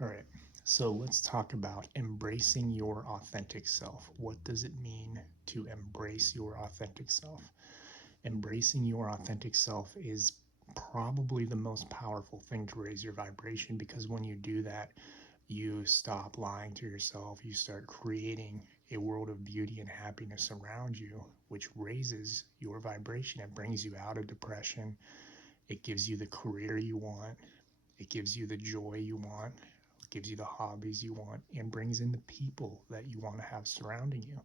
All right, so let's talk about embracing your authentic self. What does it mean to embrace your authentic self? Embracing your authentic self is probably the most powerful thing to raise your vibration, because when you do that, you stop lying to yourself. You start creating a world of beauty and happiness around you, which raises your vibration. It brings you out of depression. It gives you the career you want. It gives you the joy you want. It gives you the hobbies you want, and brings in the people that you want to have surrounding you.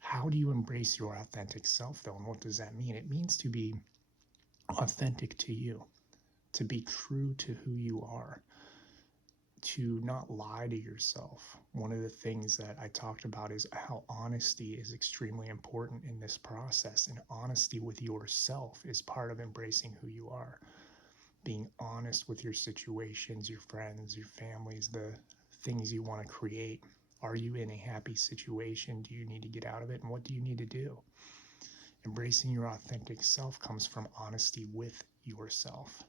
How do you embrace your authentic self, though? And what does that mean? It means to be authentic to you, to be true to who you are, to not lie to yourself. One of the things that I talked about is how honesty is extremely important in this process, and honesty with yourself is part of embracing who you are. Being honest with your situations, your friends, your families, the things you want to create. Are you in a happy situation? Do you need to get out of it? And what do you need to do? Embracing your authentic self comes from honesty with yourself.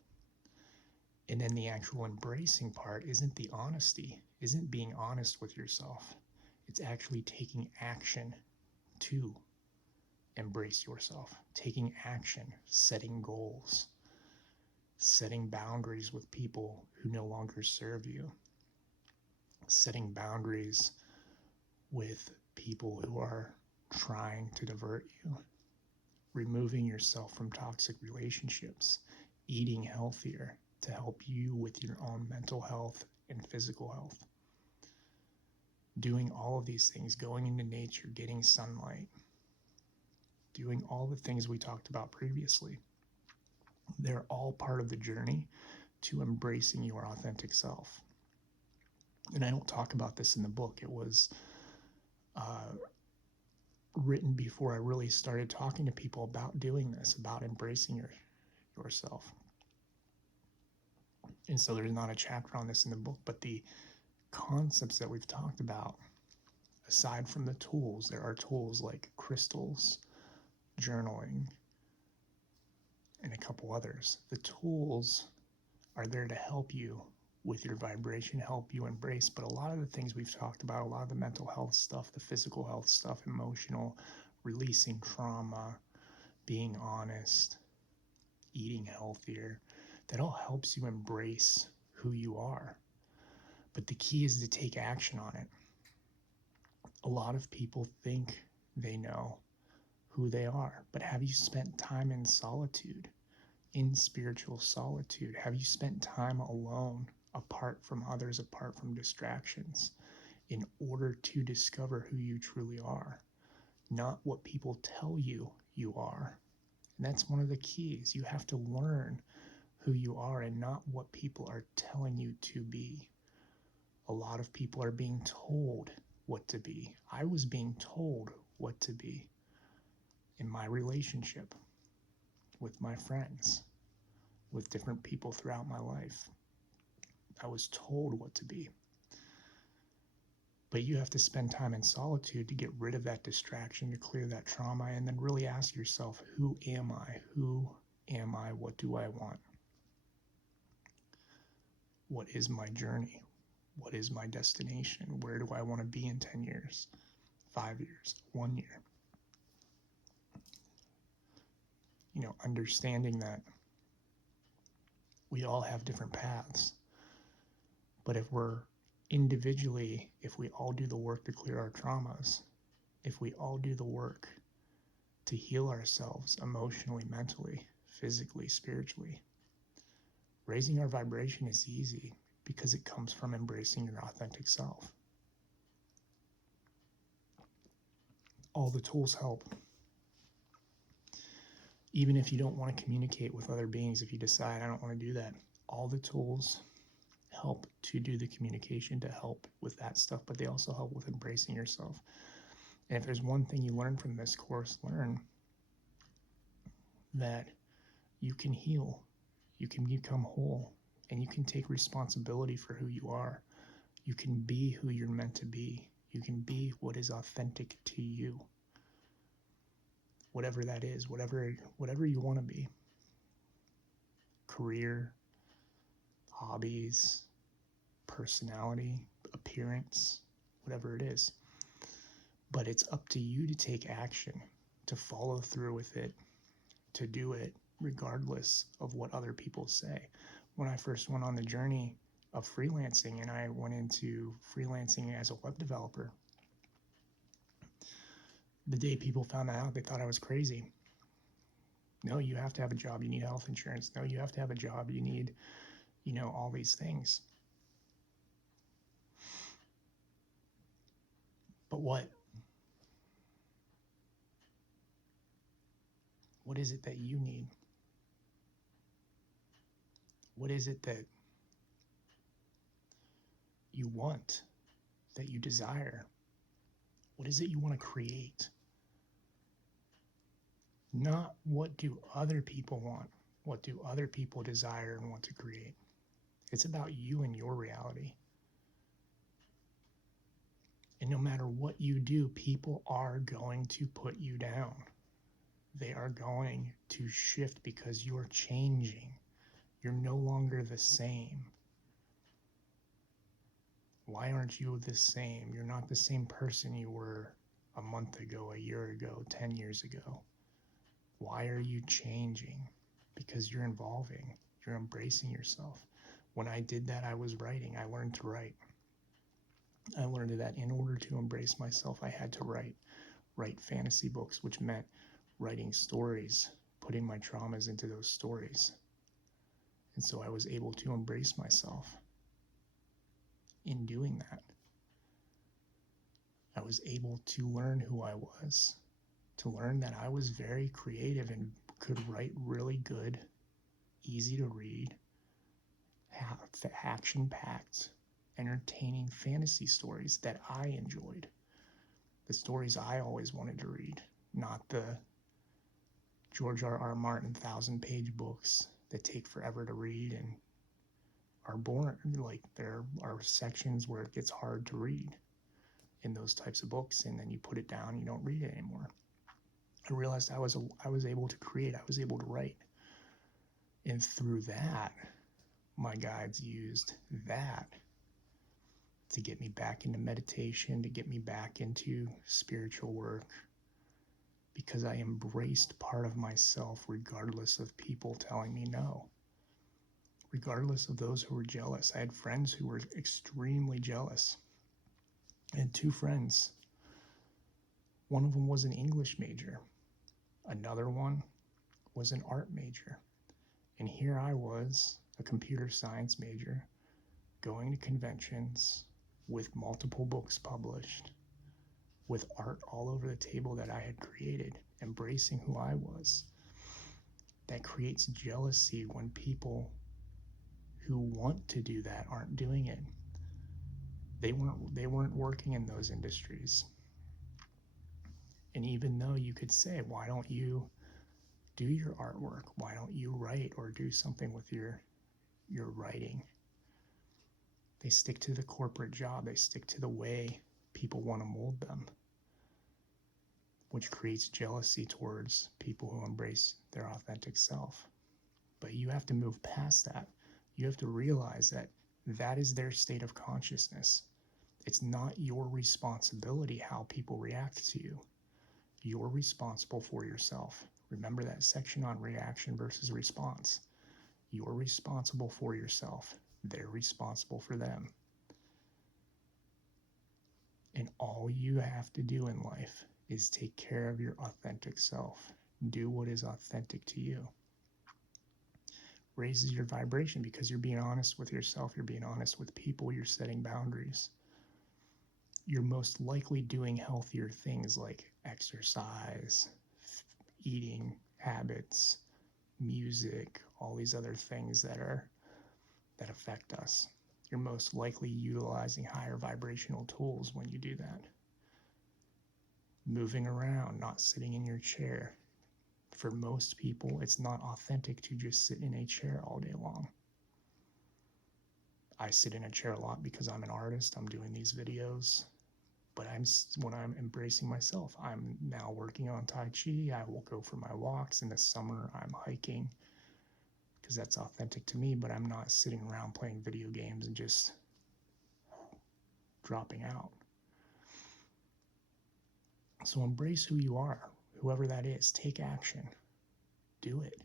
And then the actual embracing part isn't the honesty, isn't being honest with yourself. It's actually taking action to embrace yourself, taking action, setting goals, setting boundaries with people who no longer serve you, setting boundaries with people who are trying to divert you, removing yourself from toxic relationships, eating healthier to help you with your own mental health and physical health. Doing all of these things, going into nature, getting sunlight, doing all the things we talked about previously. They're all part of the journey to embracing your authentic self. And I don't talk about this in the book. It was uh, written before I really started talking to people about doing this, about embracing yourself. And so there's not a chapter on this in the book, but the concepts that we've talked about, aside from the tools, there are tools like crystals, journaling, and a couple others. The tools are there to help you with your vibration, help you embrace. But a lot of the things we've talked about, a lot of the mental health stuff, the physical health stuff, emotional, releasing trauma, being honest, eating healthier, that all helps you embrace who you are. But the key is to take action on it. A lot of people think they know who they are, but have you spent time in solitude, in spiritual solitude? Have you spent time alone, apart from others, apart from distractions, in order to discover who you truly are, not what people tell you you are? And that's one of the keys. You have to learn who you are and not what people are telling you to be. A lot of people are being told what to be. I was being told what to be in my relationship, with my friends, with different people throughout my life. I was told what to be. But you have to spend time in solitude to get rid of that distraction, to clear that trauma, and then really ask yourself, who am I? Who am I? What do I want? What is my journey? What is my destination? Where do I want to be in 10 years, 5 years, 1 year? Understanding that we all have different paths. But if we all do the work to clear our traumas, if we all do the work to heal ourselves emotionally, mentally, physically, spiritually, raising our vibration is easy because it comes from embracing your authentic self. All the tools help. Even if you don't want to communicate with other beings, if you decide, I don't want to do that, all the tools help to do the communication, to help with that stuff, but they also help with embracing yourself. And if there's one thing you learn from this course, learn that you can heal, you can become whole, and you can take responsibility for who you are. You can be who you're meant to be. You can be what is authentic to you. Whatever that is, whatever you want to be. Career, hobbies, personality, appearance, whatever it is. But it's up to you to take action, to follow through with it, to do it regardless of what other people say. When I first went on the journey of freelancing and I went into freelancing as a web developer, the day people found that out, they thought I was crazy. No, you have to have a job. You need health insurance. No, you have to have a job. You need, all these things. But what is it that you need? What is it that you want, that you desire? What is it you want to create? Not what do other people want? What do other people desire and want to create? It's about you and your reality. And no matter what you do, people are going to put you down. They are going to shift because you're changing. You're no longer the same. Why aren't you the same? You're not the same person you were a month ago, a year ago, 10 years ago. Why are you changing? Because you're evolving. You're embracing yourself. When I did that, I was writing. I learned to write. I learned that in order to embrace myself, I had to write fantasy books, which meant writing stories, putting my traumas into those stories. And so I was able to embrace myself in doing that. I was able to learn who I was, to learn that I was very creative and could write really good, easy to read, action-packed, entertaining fantasy stories that I enjoyed. The stories I always wanted to read, not the George R.R. Martin 1,000-page books that take forever to read and are boring. Like, there are sections where it gets hard to read in those types of books, and then you put it down, you don't read it anymore. I realized I was able to create, I was able to write. And through that, my guides used that to get me back into meditation, to get me back into spiritual work, because I embraced part of myself regardless of people telling me no, regardless of those who were jealous. I had friends who were extremely jealous. I had two friends. One of them was an English major. Another one was an art major. And here I was, a computer science major, going to conventions with multiple books published, with art all over the table that I had created, embracing who I was. That creates jealousy when people who want to do that aren't doing it. They weren't working in those industries. And even though you could say, why don't you do your artwork? Why don't you write or do something with your writing? They stick to the corporate job. They stick to the way people want to mold them, which creates jealousy towards people who embrace their authentic self. But you have to move past that. You have to realize that that is their state of consciousness. It's not your responsibility how people react to you. You're responsible for yourself. Remember that section on reaction versus response. You're responsible for yourself. They're responsible for them. And all you have to do in life is take care of your authentic self. Do what is authentic to you. Raises your vibration because you're being honest with yourself. You're being honest with people. You're setting boundaries. You're most likely doing healthier things like exercise, eating habits, music, all these other things that affect us. You're most likely utilizing higher vibrational tools when you do that. Moving around, not sitting in your chair. For most people, it's not authentic to just sit in a chair all day long. I sit in a chair a lot because I'm an artist. I'm doing these videos. But when I'm embracing myself, I'm now working on Tai Chi. I will go for my walks. In the summer, I'm hiking because that's authentic to me, but I'm not sitting around playing video games and just dropping out. So embrace who you are, whoever that is. Take action. Do it.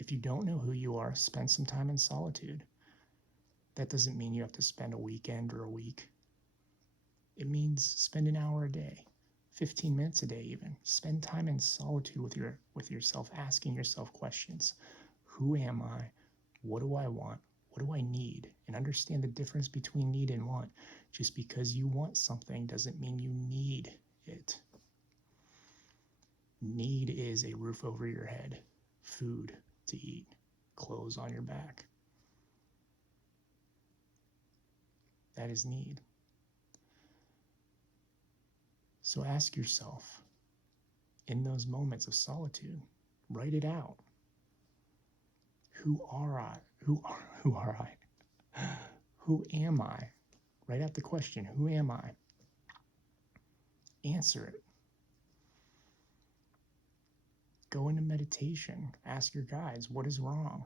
If you don't know who you are, spend some time in solitude. That doesn't mean you have to spend a weekend or a week. It means spend an hour a day, 15 minutes a day even. Spend time in solitude with yourself, asking yourself questions. Who am I? What do I want? What do I need? And understand the difference between need and want. Just because you want something doesn't mean you need it. Need is a roof over your head, food to eat, clothes on your back. That is need. So ask yourself, in those moments of solitude, write it out. Who are I? Who are I? Who am I? Write out the question, who am I? Answer it. Go into meditation. Ask your guides, what is wrong?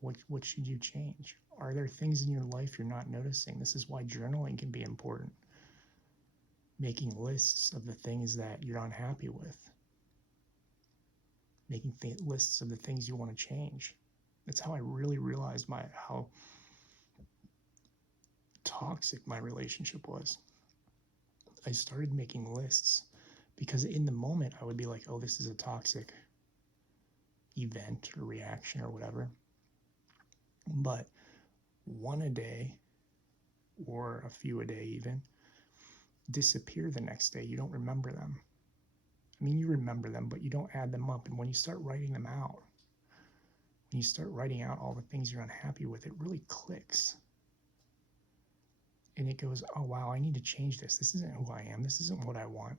What should you change? Are there things in your life you're not noticing? This is why journaling can be important. Making lists of the things that you're unhappy with. Making lists of the things you want to change. That's how I really realized how toxic my relationship was. I started making lists because in the moment I would be like, oh, this is a toxic event or reaction or whatever. But one a day or a few a day even disappear the next day. You don't remember them. I mean, you remember them, but you don't add them up. And when you start writing them out, when you start writing out all the things you're unhappy with, it really clicks. And it goes, oh, wow, I need to change this. This isn't who I am. This isn't what I want.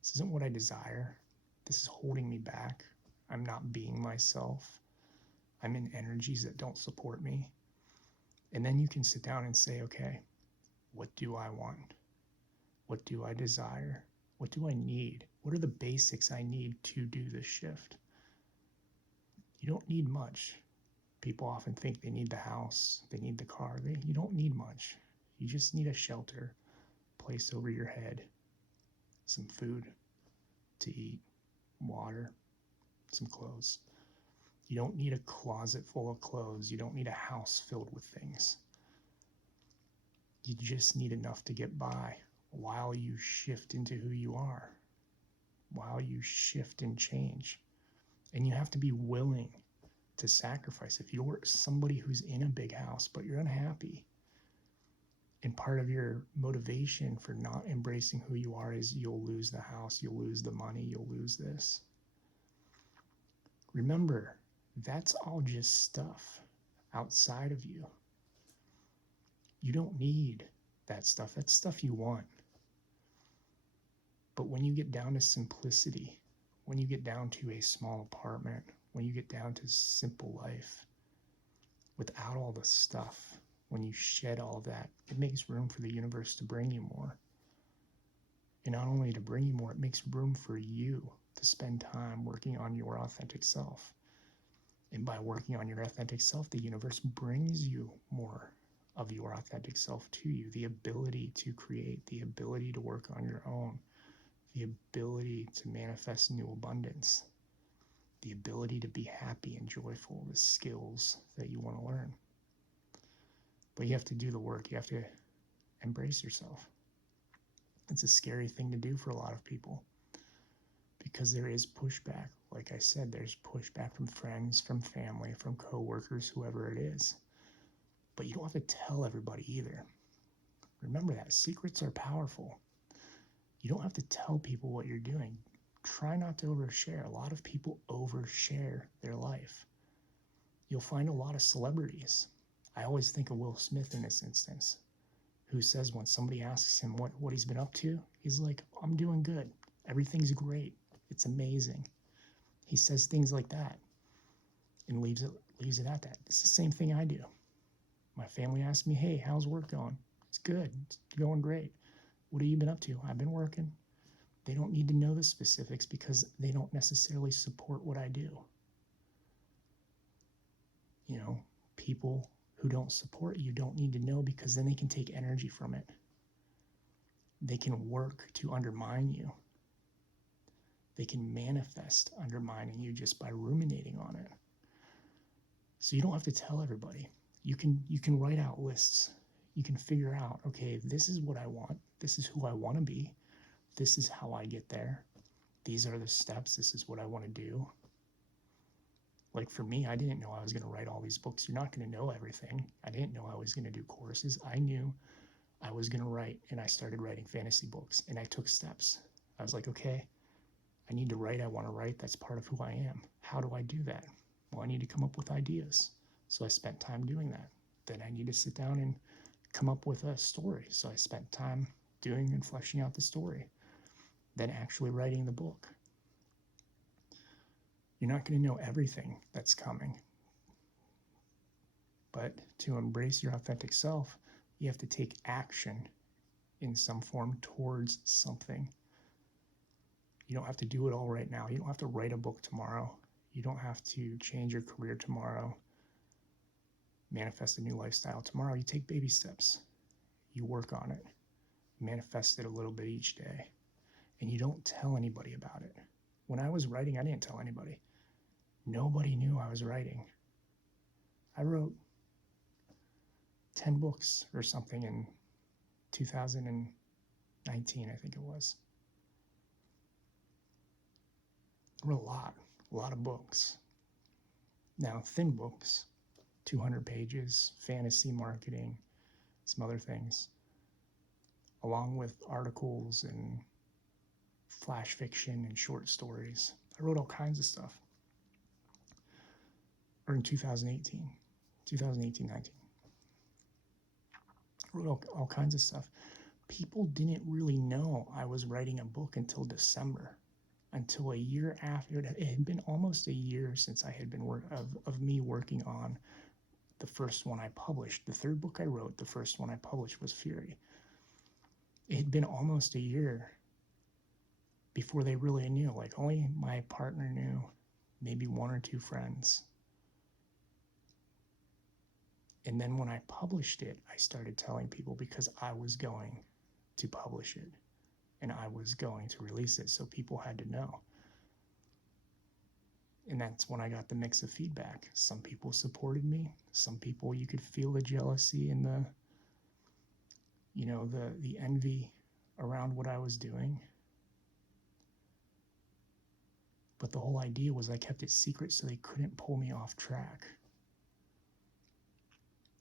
This isn't what I desire. This is holding me back. I'm not being myself. I'm in energies that don't support me. And then you can sit down and say, okay, what do I want? What do I desire? What do I need? What are the basics I need to do this shift? You don't need much. People often think they need the house, they need the car. You don't need much. You just need a shelter, place over your head, some food to eat, water, some clothes. You don't need a closet full of clothes. You don't need a house filled with things. You just need enough to get by while you shift into who you are, while you shift and change. And you have to be willing to sacrifice. If you're somebody who's in a big house, but you're unhappy, and part of your motivation for not embracing who you are is you'll lose the house, you'll lose the money, you'll lose this. Remember, that's all just stuff outside of you. You don't need that stuff. That's stuff you want. But when you get down to simplicity, when you get down to a small apartment, when you get down to simple life, without all the stuff, when you shed all that, it makes room for the universe to bring you more. And not only to bring you more, it makes room for you to spend time working on your authentic self. And by working on your authentic self, the universe brings you more of your authentic self to you. The ability to create, the ability to work on your own, the ability to manifest new abundance, the ability to be happy and joyful, the skills that you want to learn. But you have to do the work. You have to embrace yourself. It's a scary thing to do for a lot of people because there is pushback. Like I said, there's pushback from friends, from family, from coworkers, whoever it is. But you don't have to tell everybody either. Remember that. Secrets are powerful. You don't have to tell people what you're doing. Try not to overshare. A lot of people overshare their life. You'll find a lot of celebrities. I always think of Will Smith in this instance, who says when somebody asks him what he's been up to, he's like, I'm doing good. Everything's great. It's amazing. He says things like that and leaves it at that. It's the same thing I do. My family asks me, hey, how's work going? It's good. It's going great. What have you been up to? I've been working. They don't need to know the specifics because they don't necessarily support what I do. You know, people who don't support you don't need to know because then they can take energy from it. They can work to undermine you. They can manifest undermining you just by ruminating on it. So you don't have to tell everybody. You can write out lists. You can figure out, okay, this is what I want. This is who I want to be. This is how I get there. These are the steps. This is what I want to do. Like for me, I didn't know I was going to write all these books. You're not going to know everything. I didn't know I was going to do courses. I knew I was going to write, and I started writing fantasy books, and I took steps. I was like, okay, I need to write. I want to write. That's part of who I am. How do I do that? Well, I need to come up with ideas. So I spent time doing that. Then I need to sit down and come up with a story. So I spent time doing and fleshing out the story. Then actually writing the book. You're not going to know everything that's coming. But to embrace your authentic self, you have to take action in some form towards something. You don't have to do it all right now. You don't have to write a book tomorrow. You don't have to change your career tomorrow, manifest a new lifestyle tomorrow. You take baby steps. You work on it, manifest it a little bit each day, and you don't tell anybody about it. When I was writing, I didn't tell anybody. Nobody knew I was writing. I wrote 10 books or something in 2019, I think it was. I wrote a lot of books. Now, thin books, 200 pages, fantasy marketing, some other things, along with articles and flash fiction and short stories. I wrote all kinds of stuff. Or in 2018, 19. I wrote all kinds of stuff. People didn't really know I was writing a book until December, until a year after. It had been almost a year since I had been of me working on the first one I published. The third book I wrote, the first one I published was Fury. It had been almost a year before they really knew. Like only my partner knew, maybe one or two friends. And then when I published it, I started telling people because I was going to publish it and I was going to release it. So people had to know. And that's when I got the mix of feedback. Some people supported me. Some people, you could feel the jealousy and the envy around what I was doing. But the whole idea was I kept it secret so they couldn't pull me off track.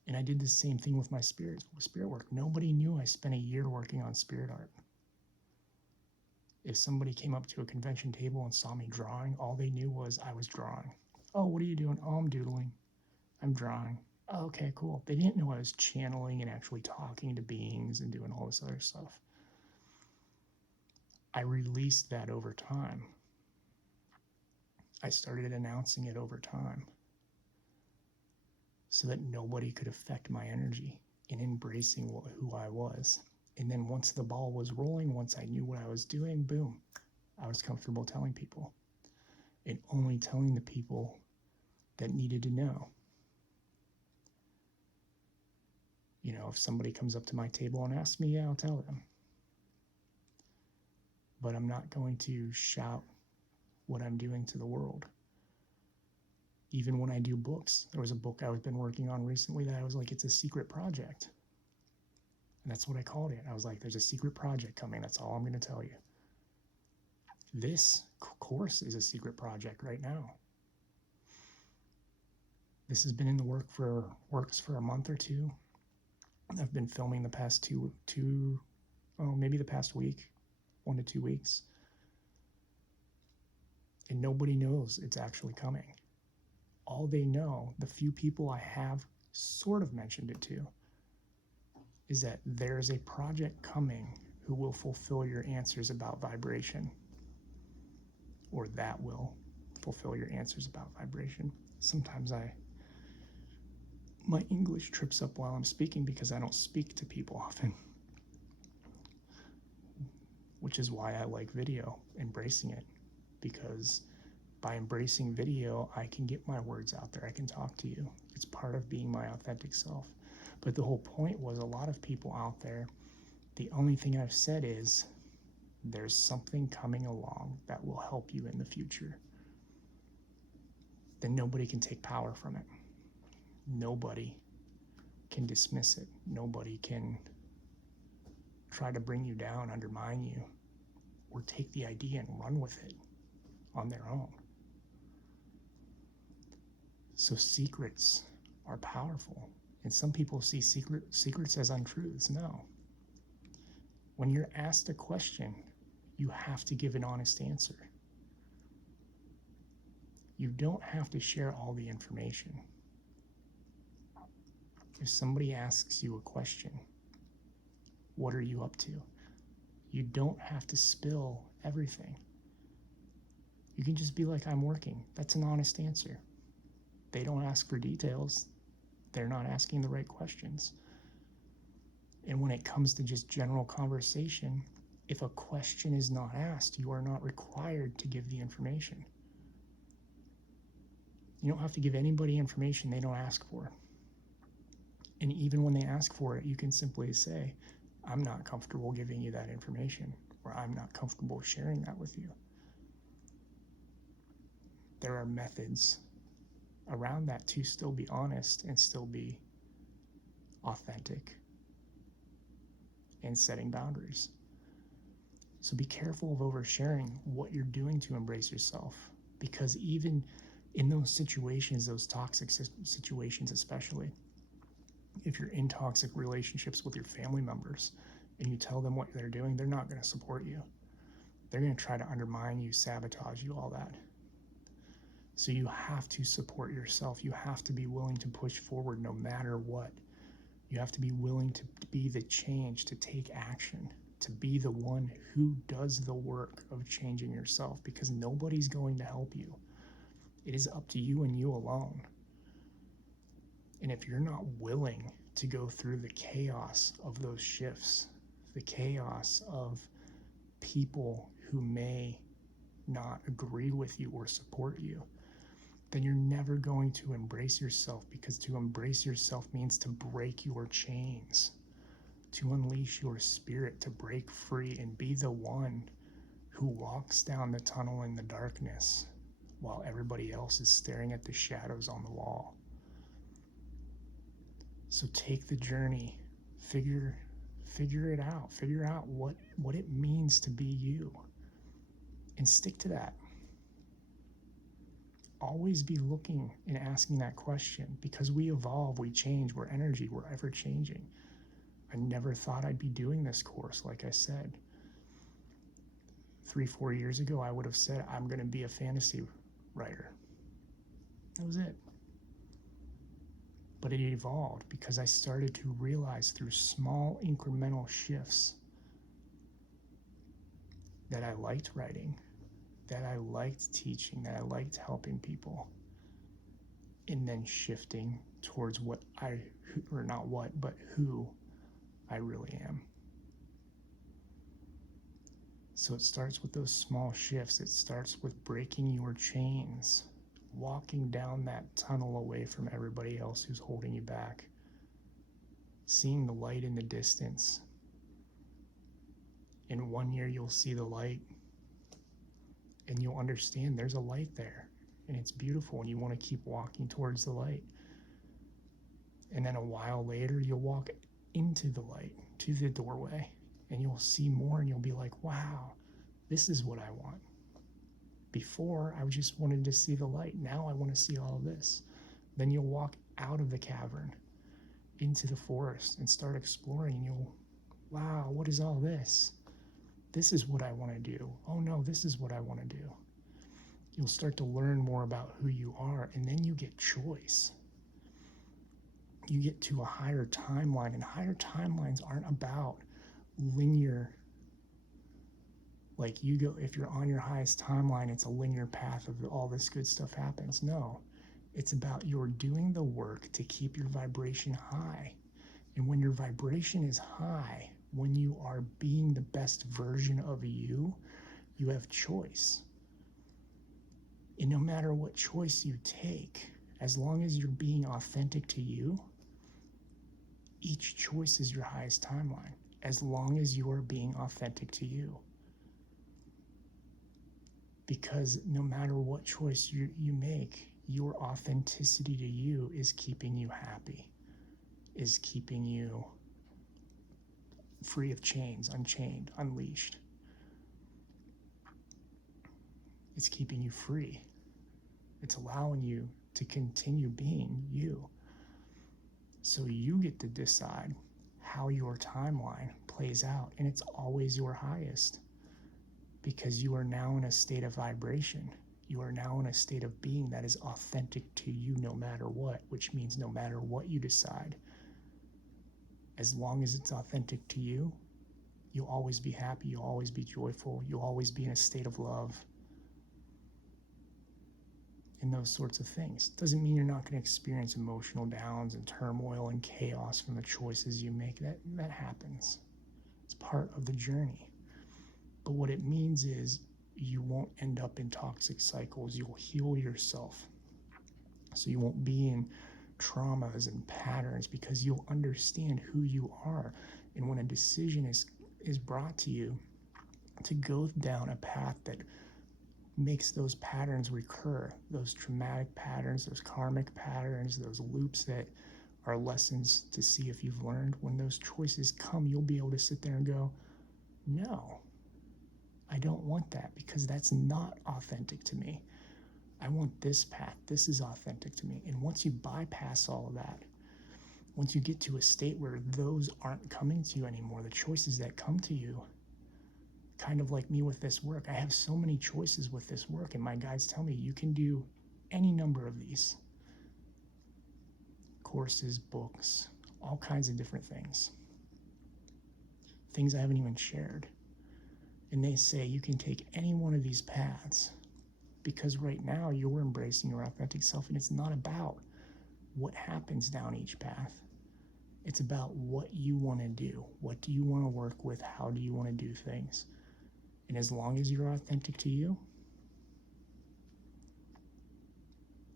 And I did the same thing with my spirit work. Nobody knew I spent a year working on spirit art. If somebody came up to a convention table and saw me drawing, all they knew was I was drawing. Oh, what are you doing? Oh, I'm doodling. I'm drawing. Oh, okay, cool. They didn't know I was channeling and actually talking to beings and doing all this other stuff. I released that over time. I started announcing it over time so that nobody could affect my energy in embracing who I was. And then once the ball was rolling, once I knew what I was doing, boom, I was comfortable telling people and only telling the people that needed to know. You know, if somebody comes up to my table and asks me, yeah, I'll tell them. But I'm not going to shout what I'm doing to the world. Even when I do books, there was a book I've been working on recently that I was like, it's a secret project. And that's what I called it. I was like, there's a secret project coming. That's all I'm going to tell you. This course is a secret project right now. This has been in the works for a month or two. I've been filming the past maybe the past week, 1 to 2 weeks. And nobody knows it's actually coming. All they know, the few people I have sort of mentioned it to, is that there's a project coming who will fulfill your answers about vibration, or that will fulfill your answers about vibration. Sometimes my English trips up while I'm speaking because I don't speak to people often, which is why I like video, embracing it, because by embracing video, I can get my words out there. I can talk to you. It's part of being my authentic self. But the whole point was a lot of people out there, The only thing I've said is there's something coming along that will help you in the future. Then nobody can take power from it. Nobody can dismiss it. Nobody can try to bring you down, undermine you, or take the idea and run with it on their own. So secrets are powerful. And some people see secrets as untruths. No. When you're asked a question, you have to give an honest answer. You don't have to share all the information. If somebody asks you a question, what are you up to? You don't have to spill everything. You can just be like, I'm working. That's an honest answer. They don't ask for details. They're not asking the right questions. And when it comes to just general conversation, if a question is not asked, you are not required to give the information. You don't have to give anybody information they don't ask for. And even when they ask for it, you can simply say, I'm not comfortable giving you that information, or I'm not comfortable sharing that with you. There are methods around that to still be honest and still be authentic and setting boundaries. So be careful of oversharing what you're doing to embrace yourself, because even in those situations, those toxic situations especially, if you're in toxic relationships with your family members and you tell them what they're doing, they're not going to support you. They're going to try to undermine you, sabotage you, all that. So you have to support yourself. You have to be willing to push forward no matter what. You have to be willing to be the change, to take action, to be the one who does the work of changing yourself, because nobody's going to help you. It is up to you and you alone. And if you're not willing to go through the chaos of those shifts, the chaos of people who may not agree with you or support you, then you're never going to embrace yourself, because to embrace yourself means to break your chains, to unleash your spirit, to break free and be the one who walks down the tunnel in the darkness while everybody else is staring at the shadows on the wall. So take the journey, figure it out, figure out what it means to be you, and stick to that. Always be looking and asking that question, because we evolve, we change, we're energy, we're ever changing. I never thought I'd be doing this course, like I said. 3-4 years ago, I would have said, I'm going to be a fantasy writer. That was it. But it evolved because I started to realize through small incremental shifts that I liked writing, that I liked teaching, that I liked helping people, and then shifting towards who I really am. So it starts with those small shifts. It starts with breaking your chains, walking down that tunnel away from everybody else who's holding you back, seeing the light in the distance. In 1 year, you'll see the light, and you'll understand there's a light there, and it's beautiful, and you want to keep walking towards the light. And then a while later, you'll walk into the light, to the doorway, and you'll see more, and you'll be like, wow, this is what I want. Before, I just wanted to see the light. Now I want to see all of this. Then you'll walk out of the cavern into the forest and start exploring, and you'll, wow, what is all this? This is what I want to do. Oh no, this is what I want to do. You'll start to learn more about who you are, and then you get choice. You get to a higher timeline, and higher timelines aren't about linear, like you go, if you're on your highest timeline, it's a linear path of all this good stuff happens. No, it's about you're doing the work to keep your vibration high. And when your vibration is high, when you are being the best version of you, you have choice. And no matter what choice you take, as long as you're being authentic to you, each choice is your highest timeline. as long as you are being authentic to you. Because no matter what choice you make, your authenticity to you is keeping you happy, is keeping you free of chains, unchained, unleashed. It's keeping you free. It's allowing you to continue being you. So you get to decide how your timeline plays out, and it's always your highest, because you are now in a state of vibration. You are now in a state of being that is authentic to you no matter what, which means no matter what you decide, as long as it's authentic to you, you'll always be happy, you'll always be joyful, you'll always be in a state of love, and those sorts of things. Doesn't mean you're not going to experience emotional downs and turmoil and chaos from the choices you make. That happens. It's part of the journey. But what it means is you won't end up in toxic cycles. You'll heal yourself. So you won't be in traumas and patterns, because you'll understand who you are. And when a decision is brought to you to go down a path that makes those patterns recur, those traumatic patterns, those karmic patterns, those loops that are lessons to see if you've learned, when those choices come, you'll be able to sit there and go, no, I don't want that, because that's not authentic to me. I want this path. This is authentic to me. And once you bypass all of that, once you get to a state where those aren't coming to you anymore, the choices that come to you, kind of like me with this work, I have so many choices with this work, and my guides tell me you can do any number of these courses, books, all kinds of different things I haven't even shared. And they say you can take any one of these paths, because right now you're embracing your authentic self, and it's not about what happens down each path. It's about what you want to do. What do you want to work with? How do you want to do things? And as long as you're authentic to you,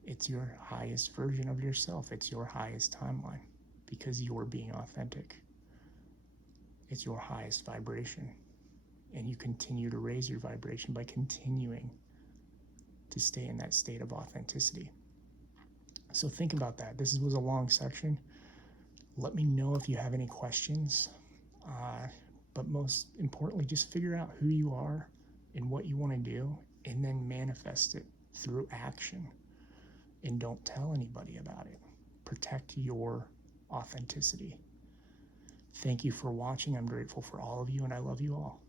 it's your highest version of yourself. It's your highest timeline, because you're being authentic. It's your highest vibration. And you continue to raise your vibration by continuing to stay in that state of authenticity. So think about that. This was a long section. Let me know if you have any questions. But most importantly, just figure out who you are and what you want to do, and then manifest it through action. And don't tell anybody about it. Protect your authenticity. Thank you for watching. I'm grateful for all of you, and I love you all.